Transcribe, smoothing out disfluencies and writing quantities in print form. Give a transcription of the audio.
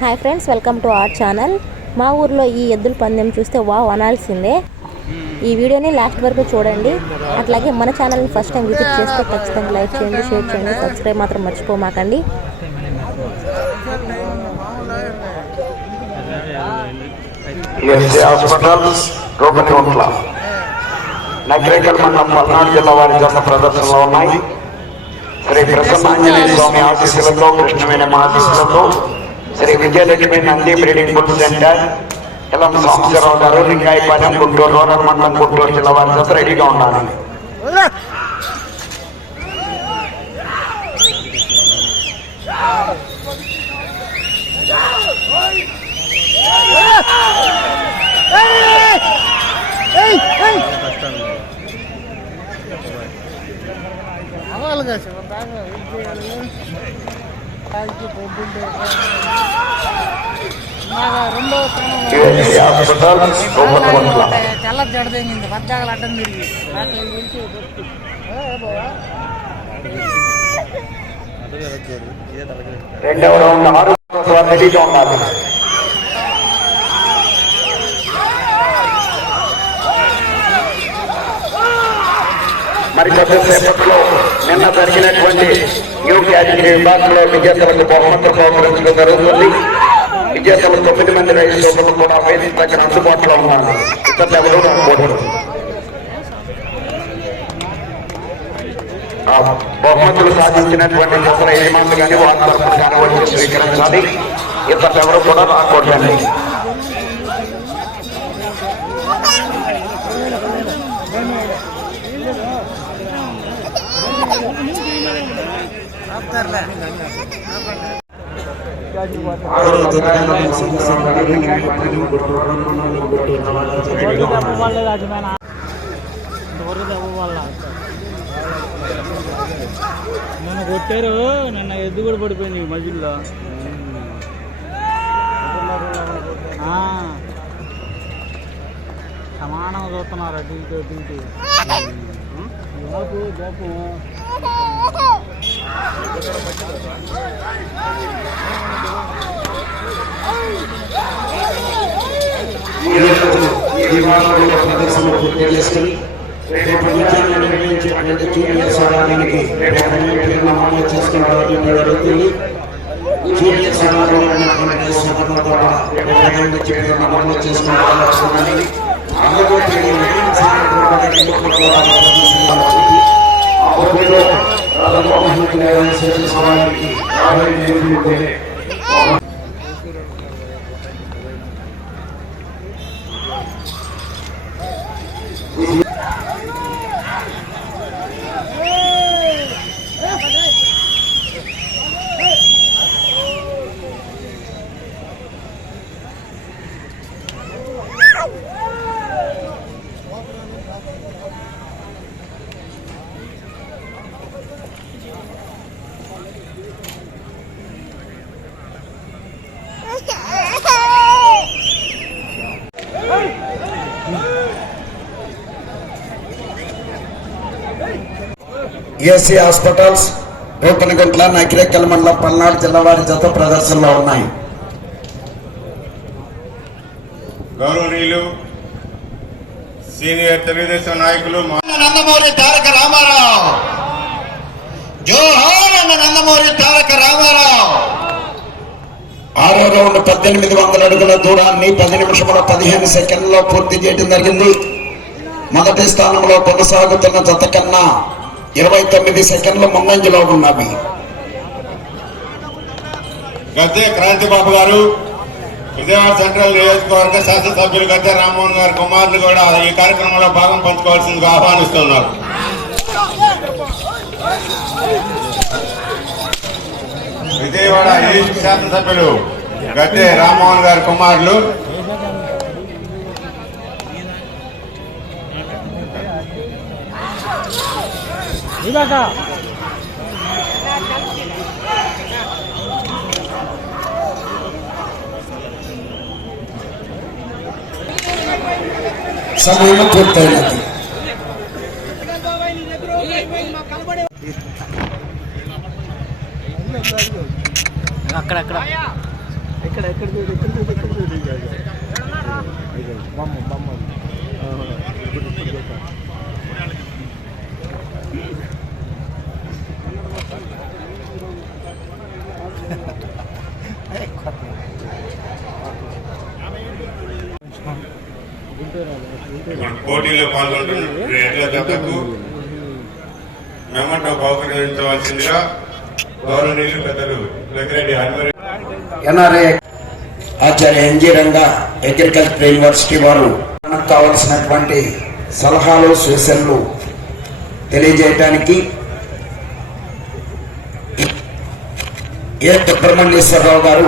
Hi friends, welcome to our channel. మా ఊర్లో ఈ ఎద్దుల పందెం చూస్తే వావ్ అనాల్సిందే. ఈ వీడియోని లాస్ట్ వరకు చూడండి. అట్లాగే మన ఛానల్ని ఫస్ట్ టైం విజిట్ చేస్తే ఖచ్చితంగా లైక్ చేయండి, షేర్ చేయండి, సబ్స్క్రైబ్ మాత్రం మర్చిపోమాకండి. నగరేకల్ మండలం పల్నాడు జిల్లా వారి జత ప్రదర్శనలో ఉన్నాయి. శ్రీ ప్రసన్నాంజనేయ స్వామి ఆశీస్సులతో, కృష్ణవేణి ఆశీస్సులతో, Shri Vijayalakshmi Nandi breeding bull centre, Elam Sambasivarao గారు, లింగాయపాలెం, గుంటూరు రూరల్ మండలం, గుంటూరు జిల్లా వారి జత రెడీగా ఉండాలి. తెల్ల జడదైంది పద్దాగలు అడ్డం తిరిగి రెండవ రౌండ్ 6 రెడీగా ఉండాలి. మరి కొద్దిసేపట్లో నిన్న జరిగినటువంటి న్యూ కేటగిరీ విభాగంలో విజేతలకు బహుమతులు బహుకరించడం జరుగుతుంది. విజేతలు 9 మంది రైతు సోదరులు కూడా వేదిక దగ్గర అందుబాటులో ఉన్నారు. ఇతరులు ఎవరు రాకూడదు. బహుమతులు సాధించినటువంటి జతల యజమానులు కానీ వారి తరఫున కానీ వచ్చి స్వీకరించాలి. ఇతరులు ఎవరు కూడా రాకూడదండి. నన్ను కొట్టారు, నిన్న ఎద్దు కూడా పడిపోయింది మధ్యలో. సమానంగా చూస్తున్నారు అటు ఇటు అటు ఇటు. ప్రదర్శన పూర్తి చేసుకుని రేపు నిత్యాన్ని నిర్వహించేటువంటి జూనియర్ సమాజానికి అమలు చేసుకుంటారు జరుగుతుంది. జూనియర్ సమాజంలో ఉన్నటువంటి సభలతో అమలు చేసుకుంటారు. ఏసీ హాస్పిటల్స్ రూపనగుంట్ల నకిరేకల్ మండలం పల్నాడు జిల్లా వారి జత ప్రదర్శనలో ఉన్నాయి. గౌరవనీయులు సీనియర్ తెలుగుదేశం నాయకులు నందమూరి తారక రామారావు, జోహార్ అన్న నందమూరి తారక రామారావు. 6వ రౌండ్ 1800 అడుగుల దూరాన్ని 10 నిమిషముల 15 సెకండ్లలో పూర్తి చేయడం జరిగింది. మొదటి స్థానంలో కొనసాగుతున్న జత కన్నా 29 సెకండ్ల ముందంజలో ఉన్నవి. గద్దె క్రాంతిబాబు గారు, విజయవాడ సెంట్రల్ నియోజకవర్గ శాసనసభ్యులు గద్దె రామ్మోహన్ గారి కుమారులు కూడా ఈ కార్యక్రమంలో భాగం పంచుకోవాల్సిందిగా ఆహ్వానిస్తున్నారు. విజయవాడ ఈస్ట్ శాసనసభ్యులు గద్దె రామ్మోహన్ గారి కుమారులు సమయం పూర్తయినది. అక్కడక్కడ పోటీలో పాల్గొంటున్న ఎడ్ల జతకు మెమంటో బహుకరించవలసిందిగా గౌరవనీయులు పెద్దలు వెంకరెడ్డి హనుమరెడ్డి ఎన్ఆర్ఐ ఆచార్య ఎన్జి రంగా అగ్రికల్చర్ యూనివర్సిటీ వారు మనకు కావలసినటువంటి సలహాలు సూచనలు తెలియజేయడానికి ఏ సుబ్రహ్మణ్యేశ్వరరావు గారు